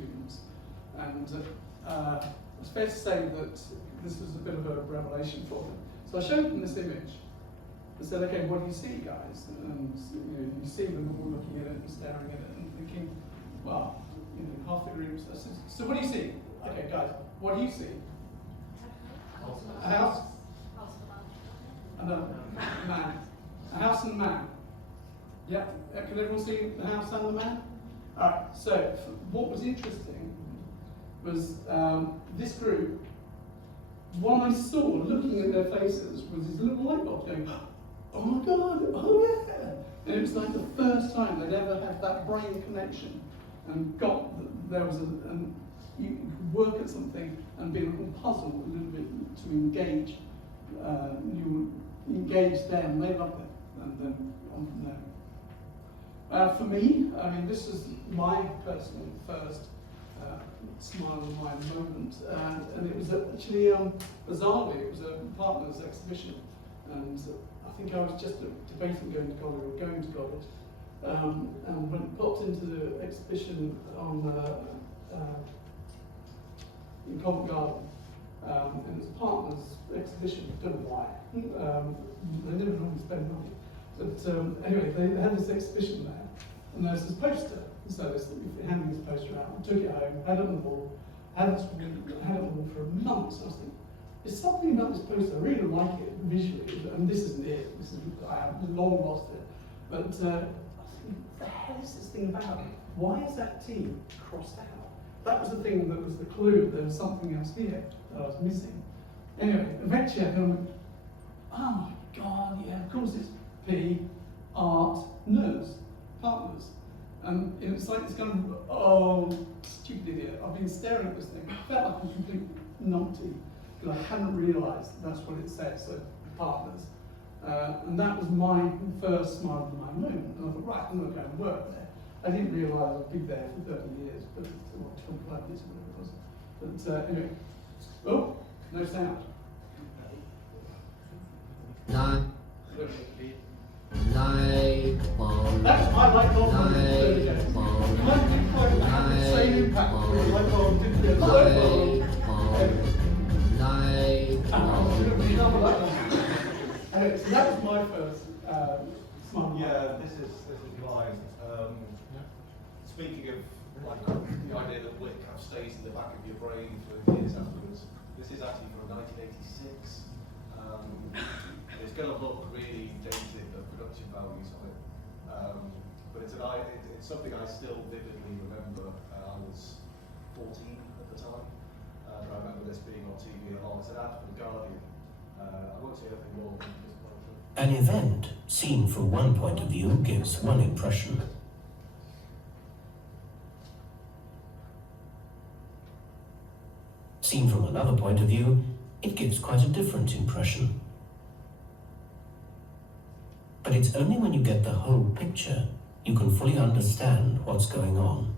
students. And it's fair to say that this was a bit of a revelation for them. So I showed them this image. I said, okay, what do you see, guys? And you see them all looking at it and staring at it and thinking, well, half the groups. I said, so what do you see? Okay, guys, what do you see? A house? And a man. A house and a man. Yeah, can everyone see the house and the man? Alright, so what was interesting was this group, what I saw looking at their faces was these little light bulbs going, oh my god, oh yeah! And it was like the first time they'd ever had that brain connection and got that there was and you could work at something and be a little puzzled a little bit to engage. You engage them, they loved it, and then on from there. For me, I mean, this is my personal first smile of my moment, and it was actually, bizarrely, it was a partner's exhibition, and I think I was just debating going to college or going to college, and when popped into the exhibition on in Covent Garden, and it was a partner's exhibition. I don't know why. They never normally spend money, but anyway, they had this exhibition there, and there was this poster. So they handed this poster out, I took it home, had it on the wall, had it on the wall for months. I was thinking, there's something about this poster, I really like it visually, and this isn't it. I have long lost it. But I was thinking, what the hell is this thing about? Why is that T crossed out? That was the thing that was the clue, there was something else here that I was missing. Anyway, eventually I went, oh my god, yeah, of course it's P, art, nurse, partners. And it's like this kind of, oh, stupid idiot. I've been staring at this thing. I felt like a complete numpty because I hadn't realised that's what it said, so partners. And that was my first smile of my moment. And I thought, right, I'm going to go and work there. I didn't realise I'd be there for 30 years, but 25 years, whatever it was. But anyway, oh, no sound. Nine. Light bulb. That's my light bulb. Light bulb. Might be quite have the same impact. Light bulb didn't get light bulb. Light bulb. Anyway, so that was my first smart. Yeah, this is mine. Speaking of like the idea that Wick kind of stays in the back of your brain for years afterwards, this is actually from 1986. It's going to look really dated, the production values of it, but it's something I still vividly remember. I was 14 at the time, but I remember this being on TV a lot. It's an ad for The Guardian. I won't say anything more than just An event, seen from one point of view, gives one impression. Seen from another point of view, it gives quite a different impression. But it's only when you get the whole picture you can fully understand what's going on.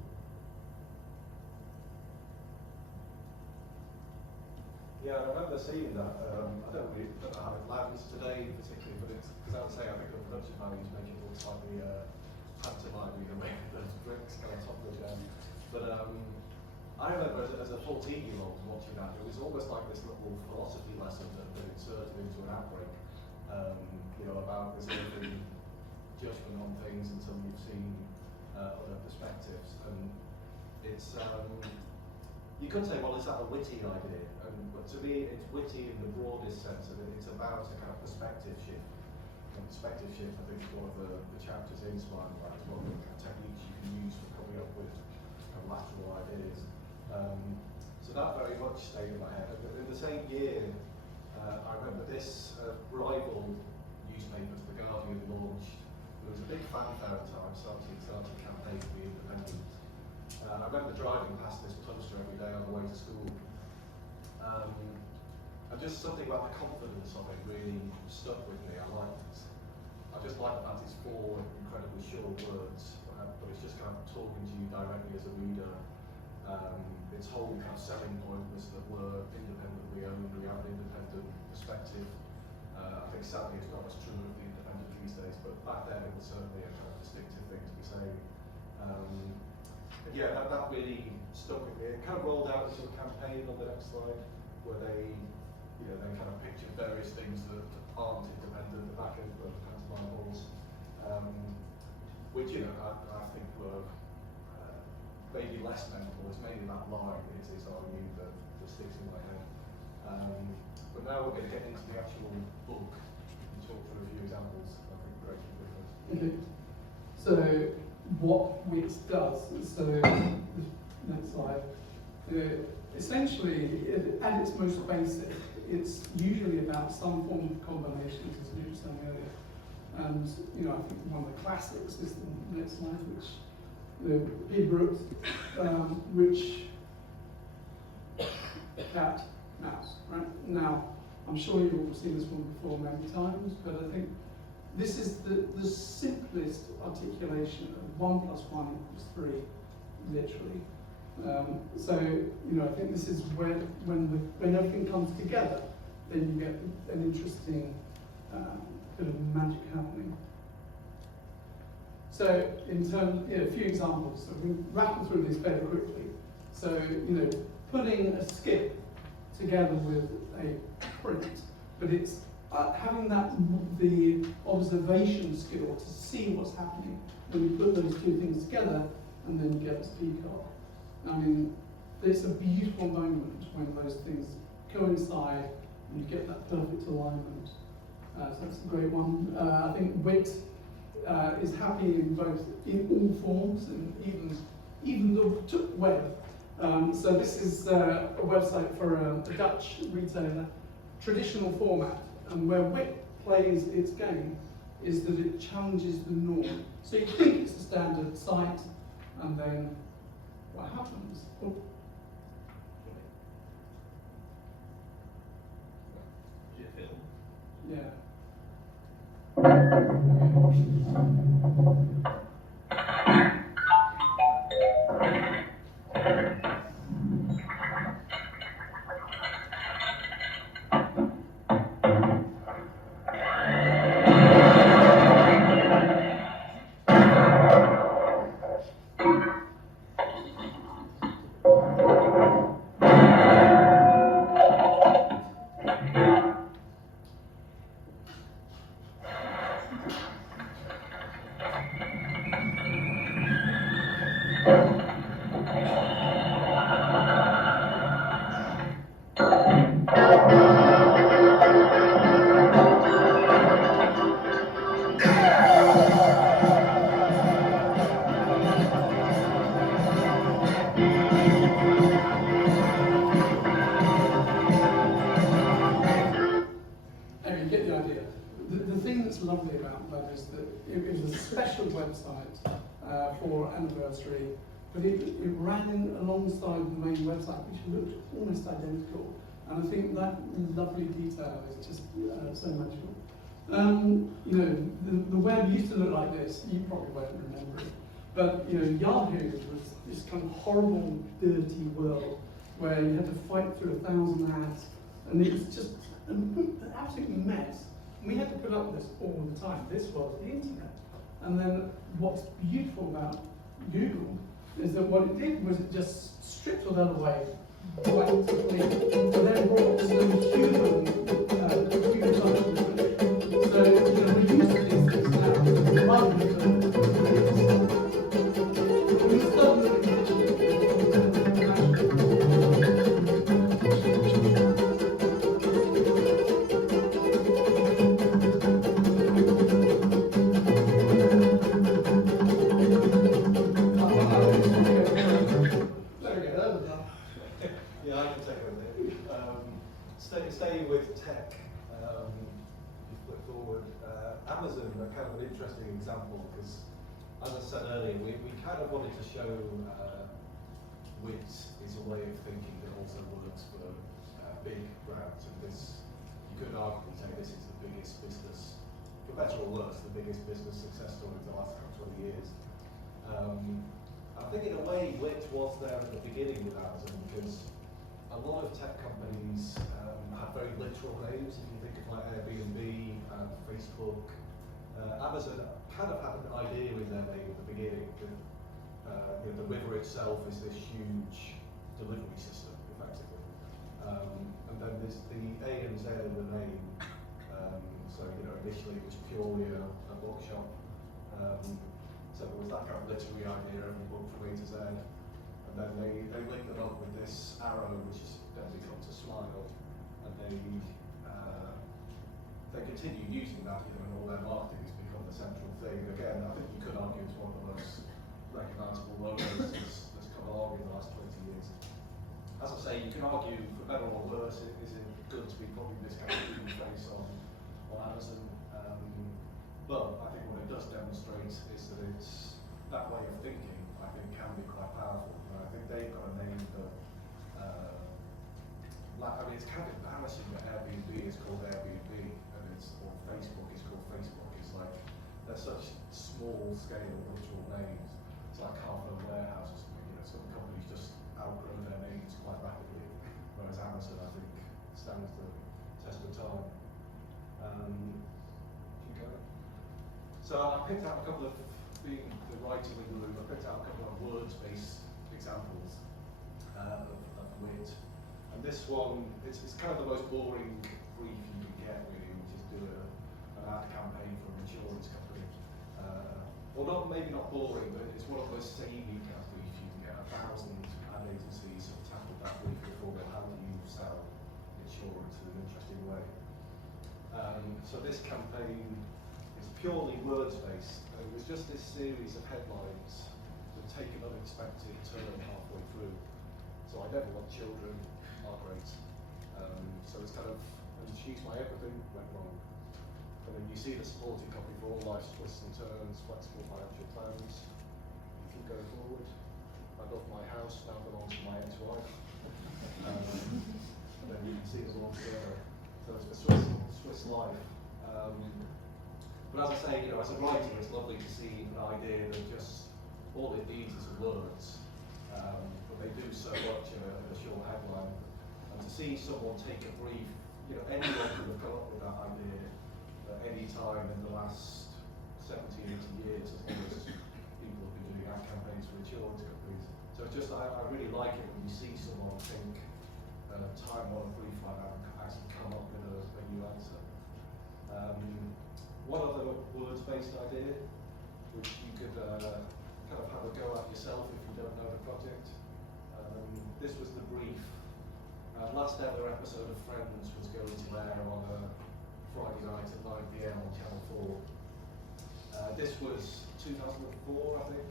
Yeah, I remember seeing that. I don't really put how it lands today particularly, but it's because I would say I think the production values make it look slightly pantomiming the way those bricks kind of topple down. But I remember as a 14-year-old watching that, it was almost like this little philosophy lesson that inserted into an outbreak. About reserving judgment on things until you've seen other perspectives. And it's, you could say, well, is that a witty idea? But to me, it's witty in the broadest sense of it. It's about a kind of perspective shift. And perspective shift, I think, is one of the chapters in Smile Back, one of the techniques you can use for coming up with lateral ideas. So that very much stayed in my head. In the same year, I remember this rival newspaper to The Guardian launched. There was a big fanfare at the time, starting campaign to be independent. I remember driving past this poster every day on the way to school. And just something about the confidence of it really stuck with me. I just like the fact it's 4 incredibly short words, but it's just kind of talking to you directly as a reader. Its whole kind of selling point was that we're independently owned, we have an independent perspective. I think sadly it's not as true of the independent these days, but back then it was certainly a kind of distinctive thing to be saying. yeah, that really stuck with me. It kind of rolled out into a campaign on the next slide, where they kind of pictured various things that aren't independent, the back end of pantomime halls, which I think were maybe less memorable. It's mainly that line is our new that sticks in my head. But now we're going to get into the actual book and talk through a few examples. I think great and different. Okay. So what Wix does, so next slide, essentially at its most basic, it's usually about some form of combinations, as we were saying earlier. And I think one of the classics is the next slide, which P. Brooks, rich cat mouse. Right now, I'm sure you've all seen this one before many times, but I think this is the simplest articulation of 1 + 1 = 3, literally. So I think this is when everything comes together, then you get an interesting bit of magic happening. So in terms, a few examples. So we rattle through these fairly quickly. So putting a skip together with a print, but it's having the observation skill to see what's happening when you put those two things together, and then you get this peacock. I mean, it's a beautiful moment when those things coincide and you get that perfect alignment. So that's a great one. I think Wit is happy in all forms, and even the web. So this is a website for a Dutch retailer, traditional format, and where Wit plays its game is that it challenges the norm. So you think it's a standard site, and then what happens? Oh. Yeah. You get the idea. The thing that's lovely about that is that it was a special website for anniversary, but it ran alongside the main website, which looked almost identical. And I think that lovely detail is just so magical. The web used to look like this. You probably won't remember it, but Yahoo was this kind of horrible, dirty world where you had to fight through 1,000 ads, and it was just an absolute mess. And we had to put up with this all the time. This was the internet. And then what's beautiful about Google is that what it did was it just stripped all that away, and then brought some human touch into it. So we use these things now rather than staying with tech, you flip forward, Amazon are kind of an interesting example because, as I said earlier, we kind of wanted to show wit is a way of thinking that also works for big brands, and this, you could arguably say this is the biggest business, for better or worse, the biggest business success story of the last 20 years. I think in a way wit was there at the beginning with Amazon because a lot of tech companies have very literal names. If you think of like Airbnb and Facebook, Amazon kind of had an idea in their name at the beginning. the river itself is this huge delivery system, effectively. And then there's the A and Z in the name. So initially it was purely a bookshop. So there was that kind of literary idea of a book from A to Z. And then they linked them up with this arrow, which is then becomes a smile. And they continue using that, and all their marketing has become the central thing. Again, I think you could argue it's one of the most recognisable logos that's come along in the last 20 years. As I say, you can argue, for better or worse, is it good to be putting this kind of human face on Amazon? But I think what it does demonstrate is that it's that way of thinking, I think, can be quite powerful. And I think they've got a name that, it's kind of embarrassing that Airbnb is called Airbnb, and or Facebook is called Facebook. It's like, they're such small scale virtual names. It's like Carphone Warehouse or something, some companies just outgrow their names quite rapidly, whereas Amazon, I think, stands the test of time. Keep going. So I picked out a couple of, being the writer in the room, I picked out a couple of words-based examples of wit. And this one, it's kind of the most boring brief you can get, really, which is do an ad campaign for an insurance company. Well, maybe not boring, but it's one of those samey kind of briefs you can get. 1,000 ad agencies have tackled that brief before, but how do you sell insurance in an interesting way? So this campaign is purely words-based, and it was just this series of headlines that take an unexpected turn halfway through. So I never want children, are great. So it's kind of, and she's my everything, went wrong. And then you see the supporting copy for all life's twists and turns, flexible financial plans. You keep going forward. I love my house, now belongs to my ex-wife. And then you can see the long story. So it's the Swiss life. But as I say, as a writer, it's lovely to see an idea that just, all it needs is words. But they do so much in a short headline. And to see someone take a brief, anyone could have come up with that idea at any time in the last 70, 80 years, as long as people have been doing ad campaigns for insurance companies. So it's just, I really like it when you see someone think time on a brief like that and actually come up with a new answer. One other words-based idea, which you could kind of have a go at yourself if you don't know the project. This was the brief. Last ever episode of Friends was going to air on a Friday night at 9 PM on Channel 4. This was 2004, I think.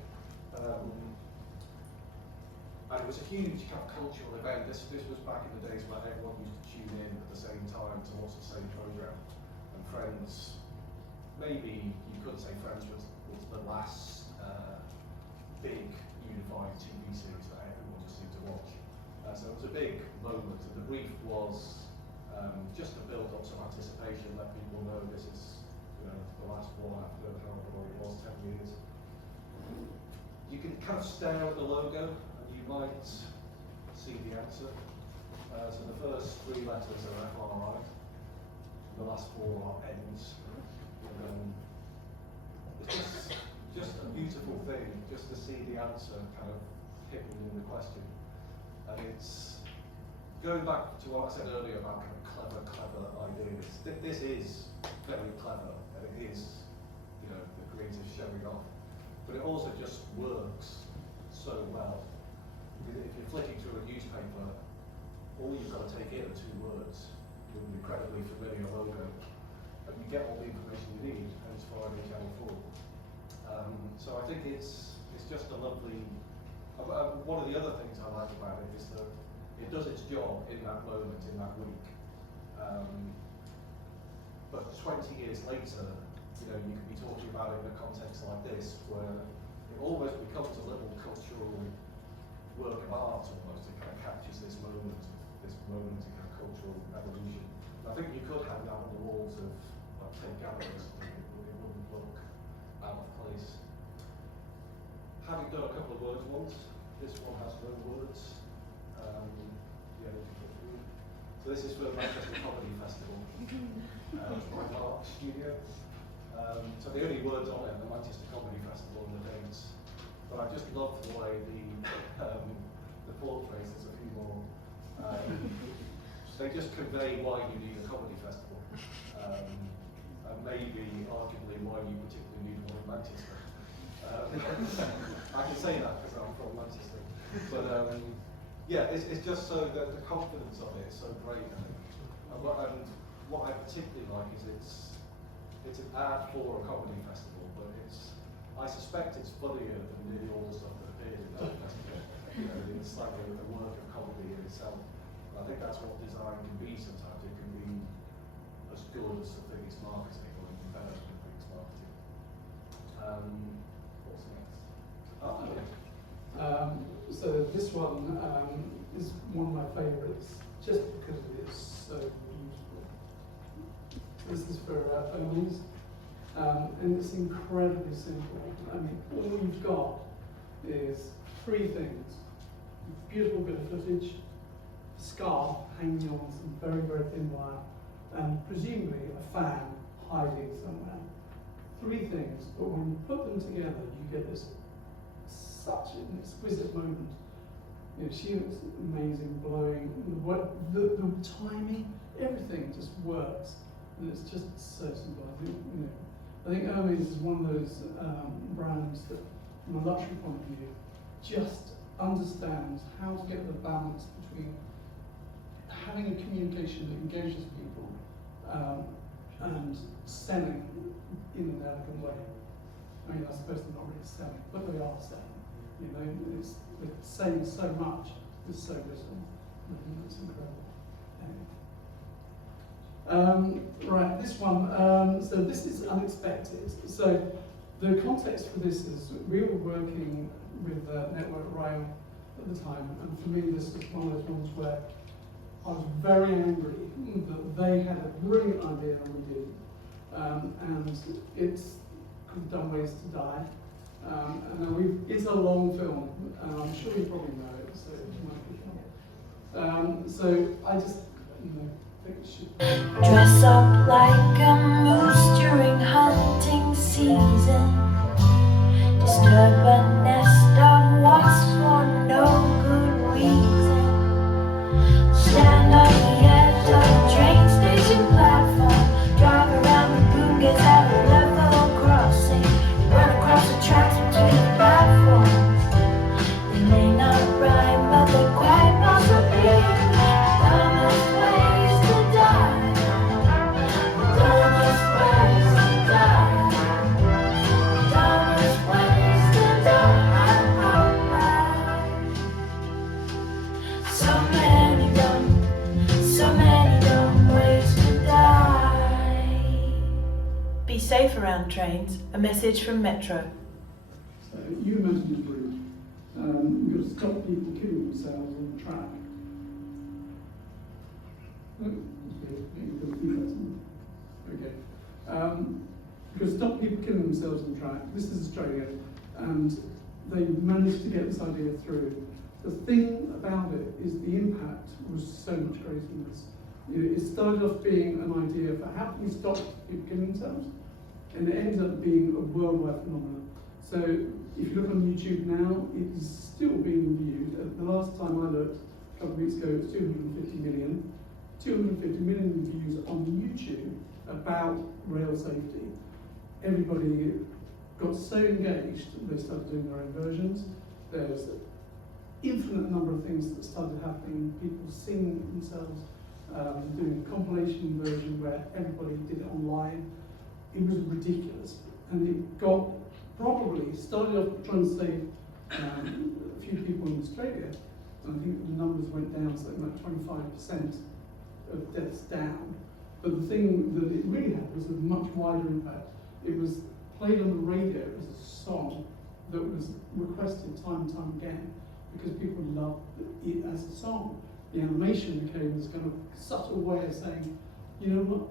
And it was a huge kind of cultural event. This was back in the days when everyone used to tune in at the same time to watch the same programme. And Friends, maybe you could say Friends was the last big unified TV series that everyone just seemed to watch. So it was a big moment, and the brief was just to build up some anticipation, let people know this is the last one after however long it was, 10 years. You can kind of stare at the logo and you might see the answer. So the first 3 letters are FRI, the last 4 are N's. It's just a beautiful thing just to see the answer kind of hidden in the question. And it's going back to what I said earlier about kind of clever ideas. This is very clever, and it is, the creative showing off. But it also just works so well. Because if you're flicking through a newspaper, all you've got to take in are 2 words with an incredibly familiar logo, and you get all the information you need, and it's Friday Channel 4. So I think it's just a lovely. One of the other things I like about it is that it does its job in that moment, in that week. But 20 years later, you could be talking about it in a context like this, where it almost becomes a little cultural work of art almost. It kind of captures this moment of kind of cultural evolution. And I think you could hang that on the walls of like 10 galleries, and it wouldn't look out of place. Having done a couple of words once, this one has no words. So this is for the Manchester Comedy Festival. It's my art studio. So the only words on it are the Manchester Comedy Festival and the dates. but I just love the way the portraits, there's a few more. They just convey why you need a comedy festival, and maybe arguably why you particularly need one in Manchester. I can say that because I'm from Manchester, but yeah, it's just so that the confidence of it is so great, I think. And what I particularly like is it's an ad for a comedy festival, but I suspect it's funnier than nearly all the stuff that appears in that festival. You know, it's like a work of comedy in itself. And I think that's what design can be sometimes. It can be as good as the biggest marketing, or even better than the biggest marketing. What's next? Oh, okay. So this one is one of my favourites, just because it is so beautiful. This is for Omis, and it's incredibly simple. I mean, all you've got is three things: a beautiful bit of footage, a scarf hanging on some very, very thin wire, and presumably a fan hiding somewhere. Three things, but when you put them together, you get this such an exquisite moment. You know, she was amazing, blowing, the timing, everything just works, and it's just so simple. I think Hermes is one of those brands that, from a luxury point of view, just understands how to get the balance between having a communication that engages people and selling in an elegant way. I mean, I suppose they're not really selling, but they are selling. You know, they're saying so much with so little. I think that's incredible. Right, this one. So this is unexpected. So the context for this is we were working with Network Rail at the time, and for me this was one of those ones where I was very angry that they had a brilliant idea and we didn't. And it's called Dumb Ways to Die. And it's a long film, and I'm sure you probably know it, so it might be fun. So I just think it should. Dress up like a moose during hunting season. Disturb a nest of wasps for no good reason. Stand on the edge of a train station platform. Drive around the boom, get out a level crossing. Run across the tracks between the platforms. They may not rhyme, but they're quite possibly dumbest ways to die. Dumbest ways to die. Dumbest ways to die. So many dumb ways to die. Be safe around trains. A message from Metro. So you mentioned it, Bruce. You've got to stop people killing themselves on the track. Okay. You've got to stop people killing themselves on the track. This is Australia, and they managed to get this idea through. The thing about it is the impact was so much greater than this. It started off being an idea for how can we stop people killing themselves, and it ended up being a worldwide phenomenon. So if you look on YouTube now, it is still being viewed. The last time I looked, a couple of weeks ago, it was 250 million. 250 million views on YouTube about rail safety. Everybody got so engaged, they started doing their own versions. There's an infinite number of things that started happening. People singing themselves, doing a compilation version where everybody did it online. It was ridiculous, and it got probably started off trying to save a few people in Australia. And I think the numbers went down something like 25% of deaths down. But the thing that it really had was a much wider impact. It was played on the radio as a song that was requested time and time again because people loved it as a song. The animation became this kind of subtle way of saying, you know what,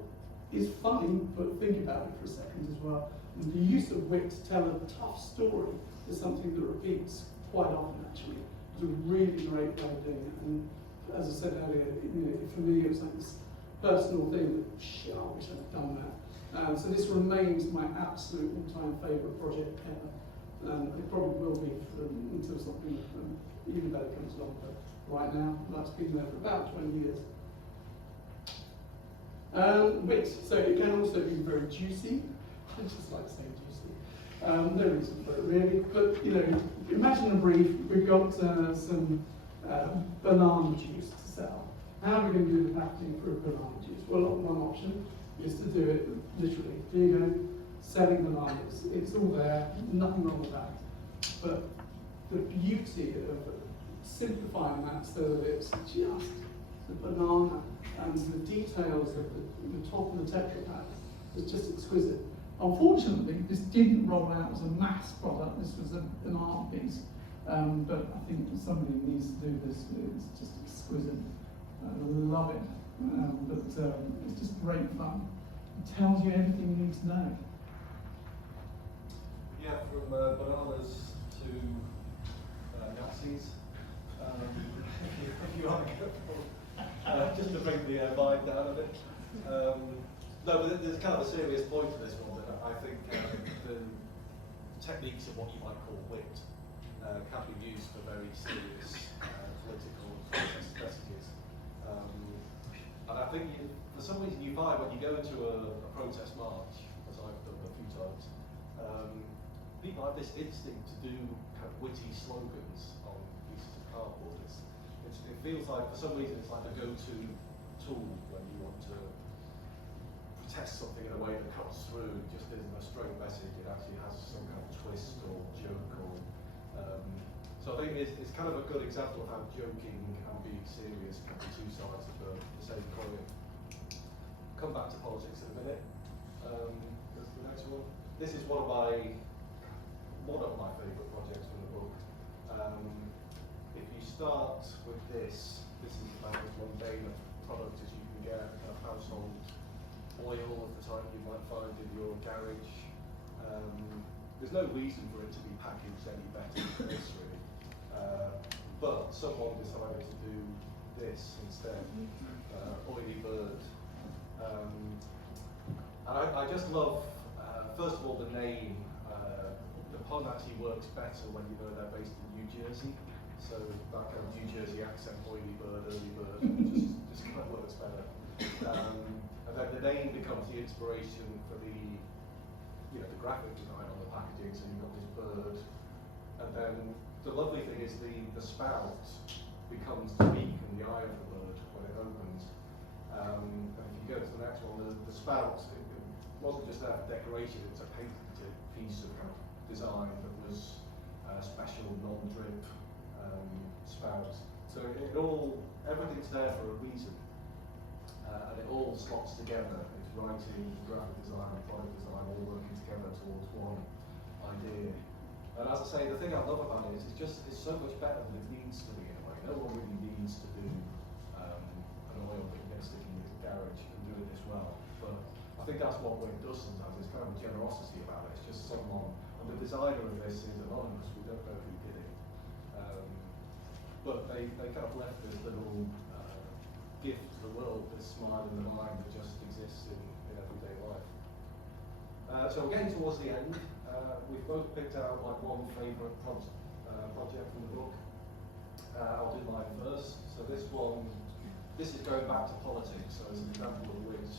it's funny, but think about it for a second as well. And the use of wit to tell a tough story is something that repeats quite often, actually. It's a really great way of doing it. And as I said earlier, for me, it was like this personal thing that, shit, I wish I'd done that. So this remains my absolute all-time favourite project ever. and it probably will be until something even better comes along. But right now, that's been there for about 20 years. Wit, so it can also be very juicy. I just like saying juicy. No reason for it really, but you know, imagine a brief. We've got some banana juice to sell. How are we going to do the packaging for a banana juice? Well, one option is to do it literally. Here you go, selling bananas. It's all there, nothing wrong with that. But the beauty of simplifying that so that it's just the banana and the details of the top of the Tetra Pak is just exquisite. Unfortunately, this didn't roll out as a mass product. This was an art piece. But I think somebody needs to do this. It's just exquisite. I love it. But it's just great fun. It tells you everything you need to know. Yeah, from bananas to Nazis. If you want to go just to bring the vibe down a bit. No, but there's kind of a serious point to this one that I think the techniques of what you might call wit can be used for very serious political protest messages. And I think for some reason you find when you go into a protest march, as I've done a few times, people have this instinct to do kind of witty slogans on pieces of cardboard. It feels like, for some reason, it's like a go-to tool when you want to protest something in a way that cuts through. It just isn't a straight message. It actually has some kind of twist or joke. So I think it's kind of a good example of how joking and being serious can be two sides of the same coin. Come back to politics in a minute. That's the next one. This is one of my favourite projects from the book. If you start with this is about as mundane a product as you can get, kind of household oil of the type you might find in your garage. There's no reason for it to be packaged any better than this, really. But someone decided to do this instead, Oily Bird. And I just love, first of all, the name. The pun actually works better when you know they're based in New Jersey. So that kind of New Jersey accent, Oily Bird, Early Bird, just kind of works better. And then the name becomes the inspiration for the graphic design on the packaging. So you've got this bird, and then the lovely thing is the spout becomes the beak and the eye of the bird when it opens. And if you go to the next one, the spout, it wasn't just there for decoration, it's a patented piece of kind of design that was a special non-drip spout. So everything's there for a reason. And it all slots together. It's writing, graphic design, and product design all working together towards one idea. And as I say, the thing I love about it is it's so much better than it needs to be in a way. No one really needs to do an oil that you get sticking in your garage and do it this well. But I think that's what it does sometimes. It's kind of a generosity about it. It's just someone, and the designer of this is anonymous. We don't know who did it. But they kind of left this little gift to the world, this smile in the mind that just exists in everyday life. So we're getting towards the end. We've both picked out like one favourite project from the book. I'll do mine first. So this is going back to politics, so it's an example of which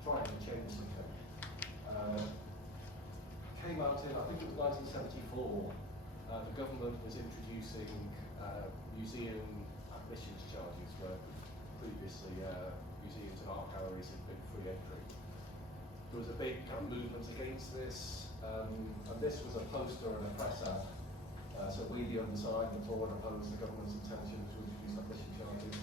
trying to change something. Came out in, I think it was 1974. The government was introducing museum admissions charges, where previously museums and art galleries had been free entry. There was a big kind of movement against this, and this was a poster and a press ad. So we, the other side, the board, opposed the government's intention to introduce admission charges.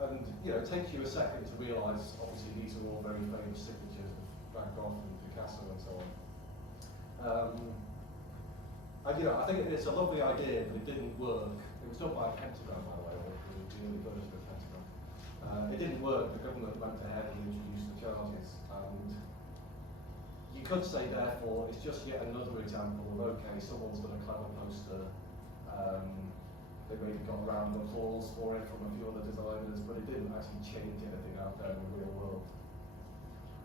And it takes you a second to realise, obviously, these are all very famous signatures of Van Gogh and Picasso and so on. I think it's a lovely idea, but it didn't work. It was done by a pentagram, by the way, or the early version of a pentagram. It didn't work. The government went ahead and introduced the charges. And you could say, therefore, it's just yet another example of, okay, someone's done a clever poster. They maybe got a round of applause for it from a few other designers, but it didn't actually change anything out there in the real world.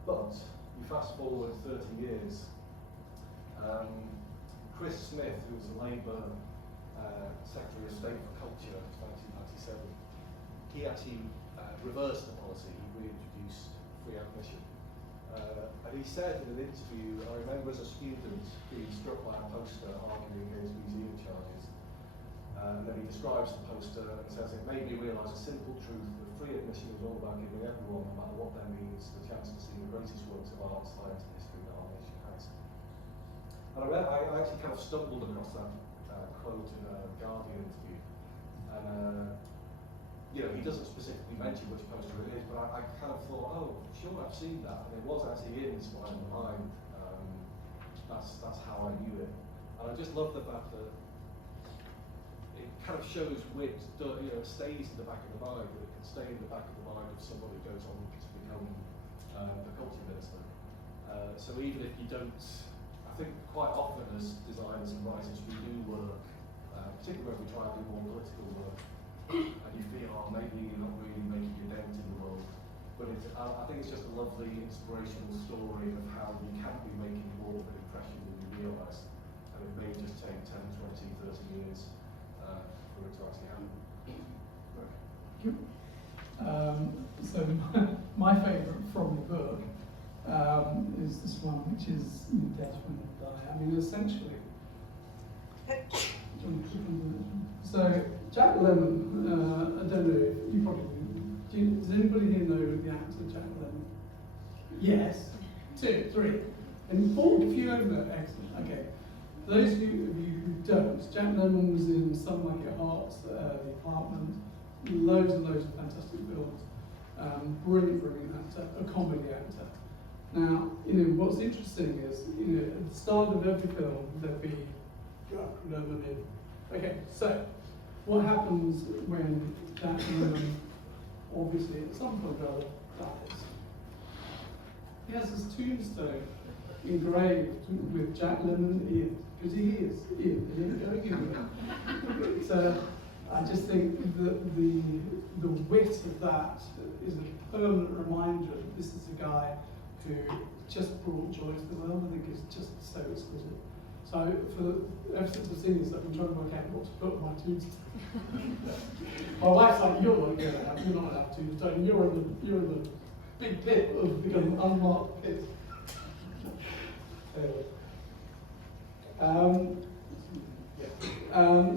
But you fast forward 30 years, Chris Smith, who was the Labour Secretary of State for Culture in 1997, he actually reversed the policy. He reintroduced free admission. And he said in an interview, I remember as a student being struck by a poster arguing against museum charges. And then he describes the poster and says, it made me realise a simple truth that free admission is all about giving everyone, no matter what their means, the chance to see the greatest works of art, science and history that our nation has. And I actually kind of stumbled across that quote in a Guardian interview. And you know, he doesn't specifically mention which poster it is, but I kind of thought, oh, sure, I've seen that, and it was actually in Spine of the Mind. That's how I knew it, and I just love the fact that it kind of shows wit. You know, it stays in the back of the mind, but it can stay in the back of the mind of somebody who goes on to become the culture minister. So even if you don't, I think quite often as designers and writers, we do work, particularly when we try to do more political work. And you feel, oh, maybe you're not really making a dent in the world. But I think it's just a lovely, inspirational story of how you can be making more of an impression than you realise. And it may just take 10, 20, 30 years for it to actually happen. So my favourite from the book is this one, which is Death When You Die. I mean, essentially, so Jack Lemmon, I don't know if you probably do. Does anybody here know the actor Jack Lemmon? Yes. 2, 3. And 4, if you over there, excellent. Okay. For those of you who don't, Jack Lemmon was in Some Like It Hot, The Apartment, loads and loads of fantastic films. Brilliant actor, a comedy actor. Now, you know, what's interesting is, you know, at the start of every film, there'll be Jack Lemmon in. Okay, so what happens when Jack Lemmon, obviously at some point or other, dies? He has his tombstone engraved with Jack Lemmon in, because he is in. So I just think that the wit of that is a permanent reminder that this is a guy who just brought joy to the world. I think it's just so exquisite. So ever since I've seen this, I've been trying to work out what to put on my tombstone. My wife's like, you're not going to have a tombstone. You're in the big pit of becoming unmarked pit.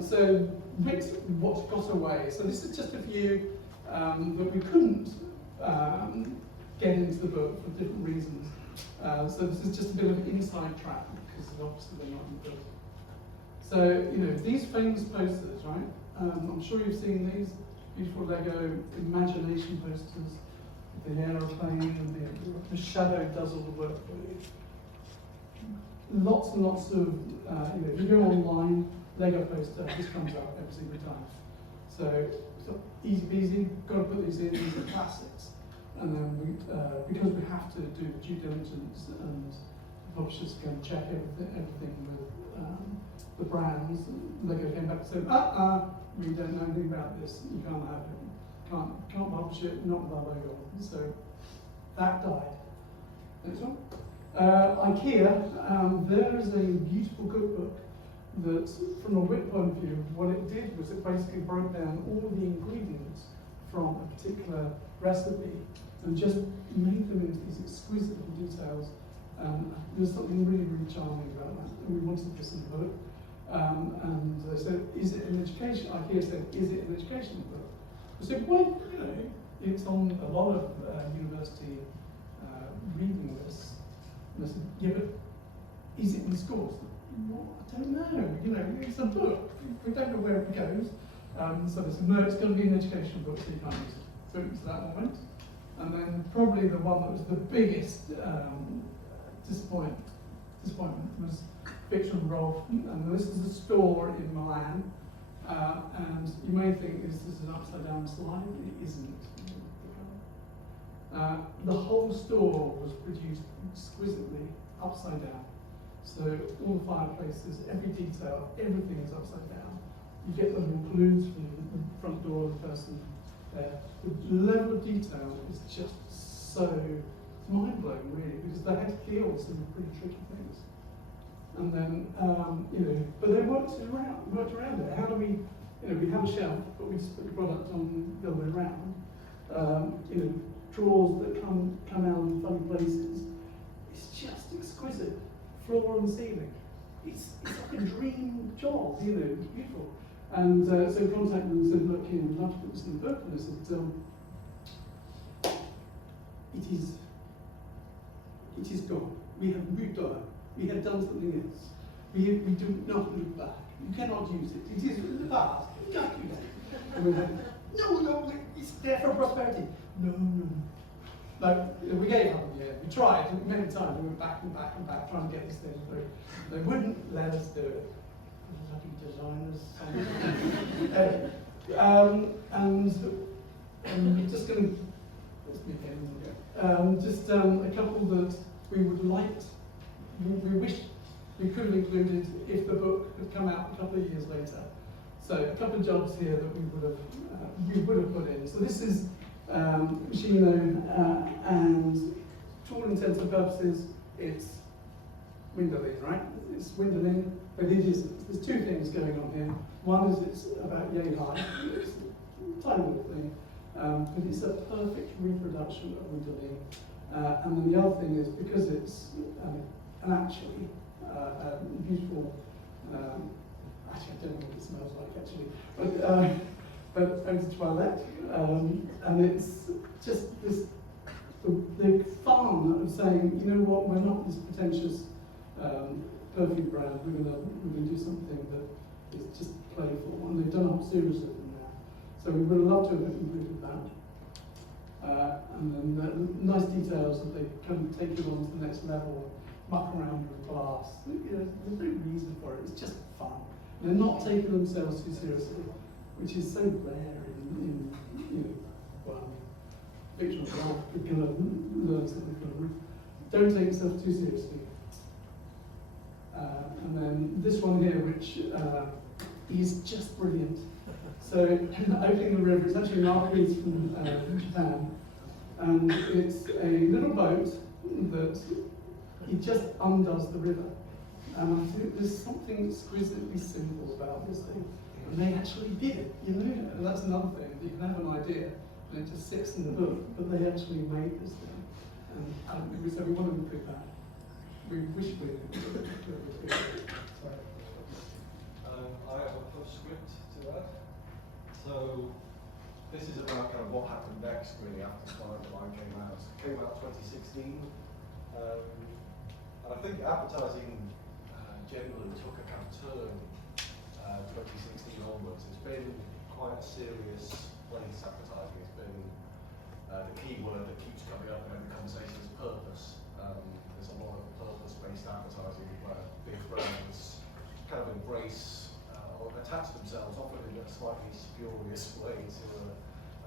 So Rick's What Got Away. So this is just a few that we couldn't get into the book for different reasons. So this is just a bit of an inside track, because obviously they're not in the book. So, you know, these famous posters, right? I'm sure you've seen these beautiful Lego imagination posters, the aeroplane and the shadow does all the work for you. Lots and lots of, you know, if you go online, Lego poster, this comes up every single time. So easy peasy, got to put these in, these are classics. And then we, because we have to do due diligence and the publishers can check everything with the brands, Lego came back and said, we don't know anything about this, you can't have it, can't publish it, not with our logo on. So that died. Next one. IKEA, there is a beautiful cookbook that, from a wit point of view, what it did was it basically broke down all the ingredients from a particular recipe and just made them into these exquisite little details. There's something really, really charming about that, and we wanted this in the book. And they said, is it an education? IKEA said, is it an educational book? I said, well, you know, it's on a lot of university reading lists. And I said, yeah, but is it in schools? Well, I don't know, you know, it's a book. We don't know where it goes. So they said, no, it's going to be an education book, so you can't use it. So it was that moment. And then probably the one that was the biggest disappointment was Fiction Rolf. And this is a store in Milan. And you may think this is an upside down slide, but it isn't. The whole store was produced exquisitely upside down. So all the fireplaces, every detail, everything is upside down. You get little clues from the front door of the person there. The level of detail is just so mind-blowing, really, because they had to deal with some pretty tricky things. And then, but they worked around it. How do we, we have a shelf, but we just put the product on the other way around. Drawers that come out in funny places. It's just exquisite. Floor and ceiling. It's like a dream job, beautiful. And so contacted them and said, look, we'd love to put this in the book. And I said, it is gone. We have moved on. We have done something else. We do not look back. You cannot use it. It is in the past. You can't use it. And we went, no, it's there for prosperity. No. We gave up in the end. We tried many times. We went back and back and back trying to get this thing through. They wouldn't let us do it. Bloody designers. And we're just going to, let's begin again. Just a couple that we would like, we wish we could have included if the book had come out a couple of years later. So a couple of jobs here that we would have put in. So this is Machino, and to all intents and purposes, it's windowing, right? It's windowing, but it isn't. There's two things going on here. One is it's about yay high. It's a tiny little thing, but it's a perfect reproduction of windowing. And then the other thing is because it's an actually beautiful. Actually, I don't know what it smells like actually, but eau de toilette, and it's just this the fun of saying, you know what, we're not this pretentious perfume brand. We're gonna do something that is just playful, and they've done a whole series of them now. So we would have loved to have included that. And then nice details that they kind of take you on to the next level, muck around with glass. There's no reason for it. It's just fun. They're not taking themselves too seriously, which is so rare in fictional life. You kind of learn something from them. Don't take yourself too seriously. And then this one here, which is just brilliant. So, Opening the River, it's actually an arcade from Japan. And it's a little boat that it just undoes the river. And I think there's something exquisitely simple about this thing. And they actually did it, and that's another thing. You can have an idea, and it just sits in the book, but they actually made this thing. And we said we want to include that. We wish we did. I have a postscript to add. So this is about kind of what happened next, really, after Spider-Man came out. It came out 2016, and I think advertising generally took a kind of turn 2016 onwards. It's been quite a serious place, advertising. It's been the key word that keeps coming up in every conversation is purpose. There's a lot of purpose-based advertising where big brands kind of embrace or attach themselves, often in a slightly spurious way, to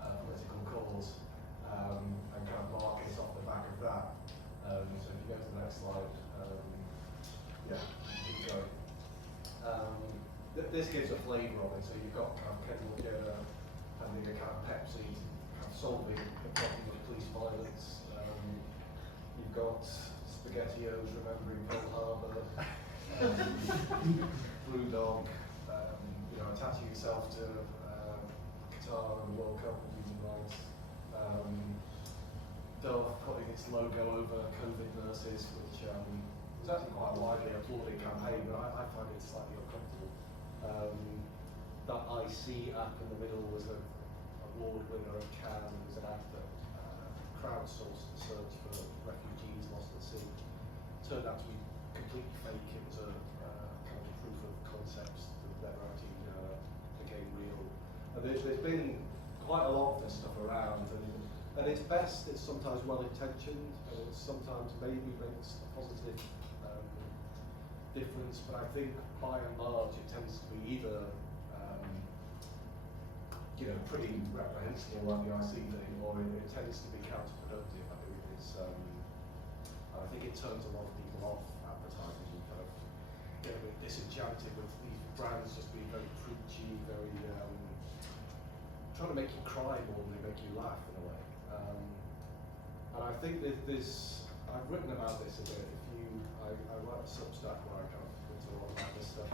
a political cause, and kind of market off the back of that. So if you go to the next slide, keep going. This gives a flavour of it. So you've got kind of Kendall Jenner handing a can of Pepsi, kind of solving the problem of police violence. You've got SpaghettiOs remembering Pearl Harbor, Brewdog, attaching yourself to Qatar and the World Cup and human rights. Dove putting its logo over COVID nurses, which was actually quite a widely applauded campaign, but I find it slightly uncomfortable. That IC app in the middle was an award winner at Cannes. It was an app that crowdsourced the search for refugees lost at sea. Turned out to be completely fake. It was a kind of proof of concepts that never actually became real. And there's been quite a lot of this stuff around, and it's best, it's sometimes well-intentioned, and it sometimes maybe makes a positive difference, but I think by and large it tends to be either pretty reprehensible like the IC thing, or it tends to be counterproductive. I think it's I think it turns a lot of people off advertising and kind of get a bit disenchanted with these brands just being very preachy, very trying to make you cry more than they make you laugh in a way. And I think that I've written about this a bit. I write a Substack where I kind of about this stuff.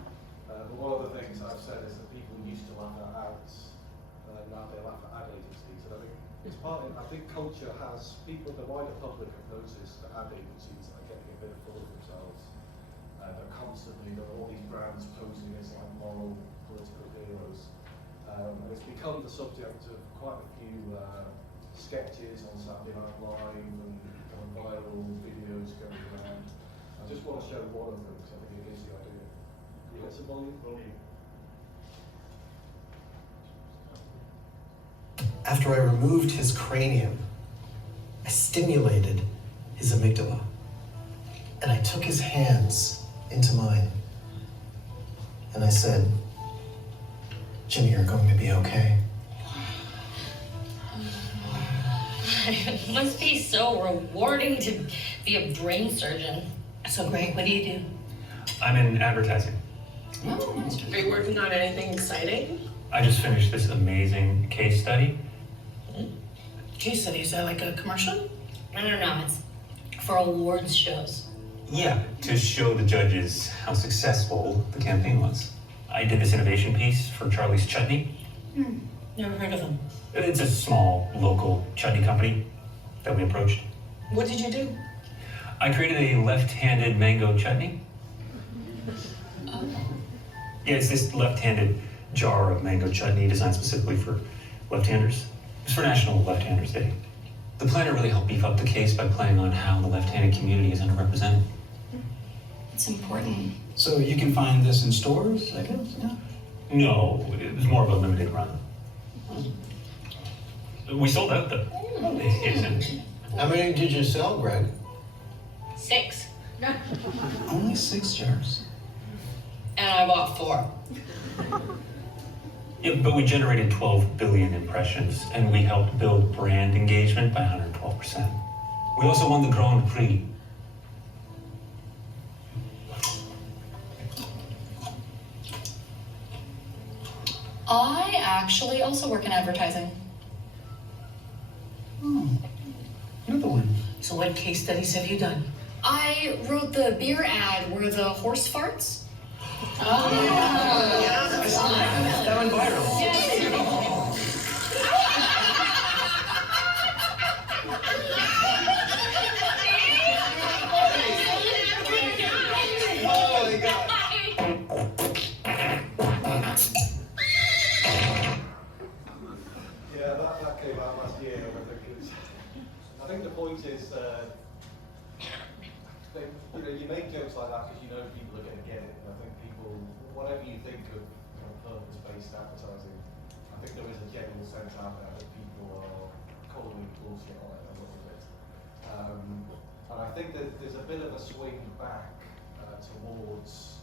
But one of the things I've said is that people used to laugh at ads, now they laugh at ad agencies. And I think it's partly, I think culture has, people, the wider public have noticed that ad agencies are getting a bit full of themselves. They're constantly, there are all these brands posing as like moral political heroes. And it's become the subject of quite a few sketches on Saturday Night Live and viral videos going around. I just want to show one of them because I think it gives the idea. You get some volume? After I removed his cranium, I stimulated his amygdala, and I took his hands into mine, and I said, Jimmy, you're going to be okay. It must be so rewarding to be a brain surgeon. So Greg, what do you do? I'm in advertising. Oh, Are you working on anything exciting? I just finished this amazing case study. Case study, is that like a commercial? No, it's for awards shows. Yeah, to show the judges how successful the campaign was. I did this innovation piece for Charlie's Chutney. Never heard of them. It's a small local chutney company that we approached. What did you do? I created a left-handed mango chutney. Yeah, it's this left-handed jar of mango chutney designed specifically for left-handers. It's for National Left-Handers Day. The planner really helped beef up the case by playing on how the left-handed community is underrepresented. It's important. So you can find this in stores, I guess, yeah? No, it was more of a limited run. We sold out though. How many did you sell, Greg? 6. Only 6 jars. And I bought 4. Yeah, but we generated 12 billion impressions, and we helped build brand engagement by 112%. We also won the Grand Prix. I actually also work in advertising. Another one. So what case studies have you done? I wrote the beer ad where the horse farts. Oh, I saw that. That went viral. Yeah, that came out last year. I think the point is, you make jokes like that because you know people are going to get it. And I think people, whatever you think of purpose-based advertising, I think there is a general sense out there that people are calling bullshit on it a little bit. And I think that there's a bit of a swing back towards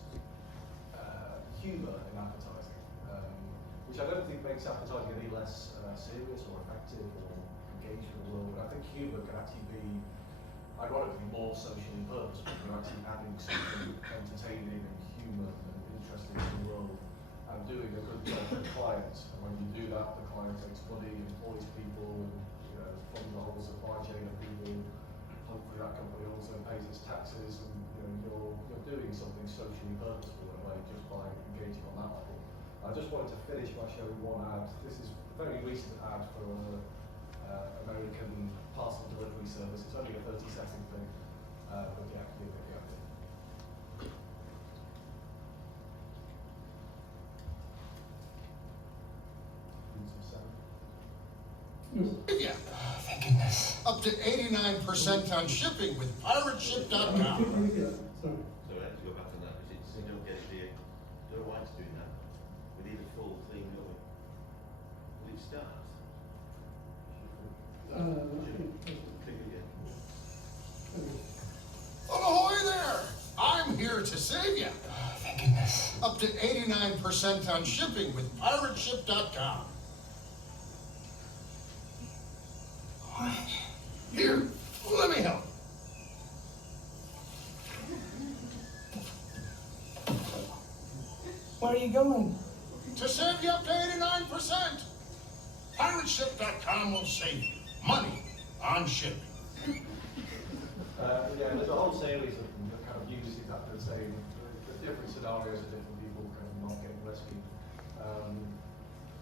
humour in advertising, which I don't think makes advertising any less serious or effective or engaged in the world. I think humour can actually be, ironically, more socially purposeful. You're actually adding something entertaining and human and interesting to the world and doing a good job for the client. And when you do that, the client takes money, employs people, and funds the whole supply chain of people. Hopefully that company also pays its taxes, and you're doing something socially purposeful in a way just by engaging on that level. I just wanted to finish by showing one ad. This is a very recent ad for an American parcel delivery service. It's only a 30-second thing, but yeah, you get the idea. Yeah. Thank goodness. Up to 89% on shipping with pirateship.com. Sorry. So I have to go back to that because you don't get the rights doing that. We need a full clean going. Will it start? Think again. Ahoy there! I'm here to save you. Thank goodness. Up to 89% on shipping with pirateship.com. Here, let me help. Where are you going? To save you up to 89%. Pirateship.com will save you money on shipping. Yeah, there's a whole series of them that kind of uses that the same. The different scenarios of different people kind of not getting rescued.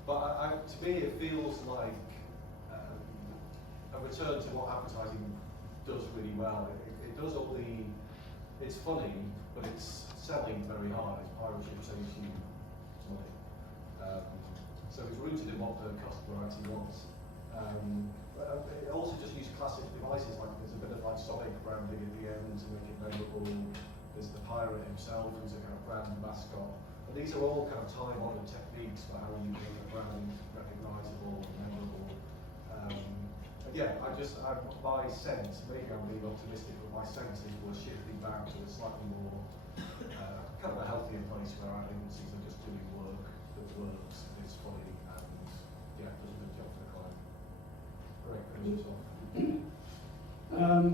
But to me, it feels like a return to what advertising does really well. It does all the, it's funny, but it's selling very hard. It's pirate ship saves you money. So it's rooted in what the customer actually wants. But it also just uses classic devices, like there's a bit of like Sonic branding at the end to make it memorable. There's the pirate himself, who's a kind of brand mascot. And these are all kind of time-honored techniques for how you make a brand recognisable and memorable. Yeah, my sense, maybe I'm being optimistic, but my sense is we're shifting back to a slightly more kind of a healthier place where ad agencies are just doing work that works, is funny, and yeah, does a good job for the client. Great, finish us off.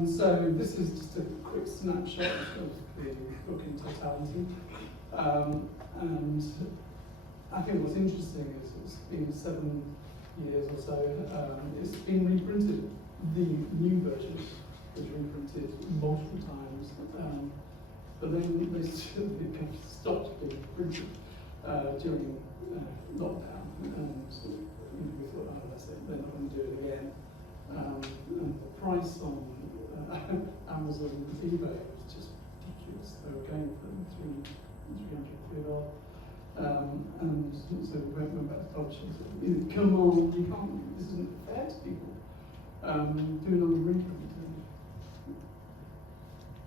So this is just a quick snapshot of the book in totality. And I think what's interesting is it's been 7 years or so. It's been reprinted. The new version was reprinted multiple times, but then it kind of stopped being printed during lockdown, and we thought, oh, that's it, they're not going to do it again. And the price on Amazon and eBay was just ridiculous. They were going for £300 off. And so we went back to publishers and said, come on, you can't, this isn't fair to people. Do another reprint.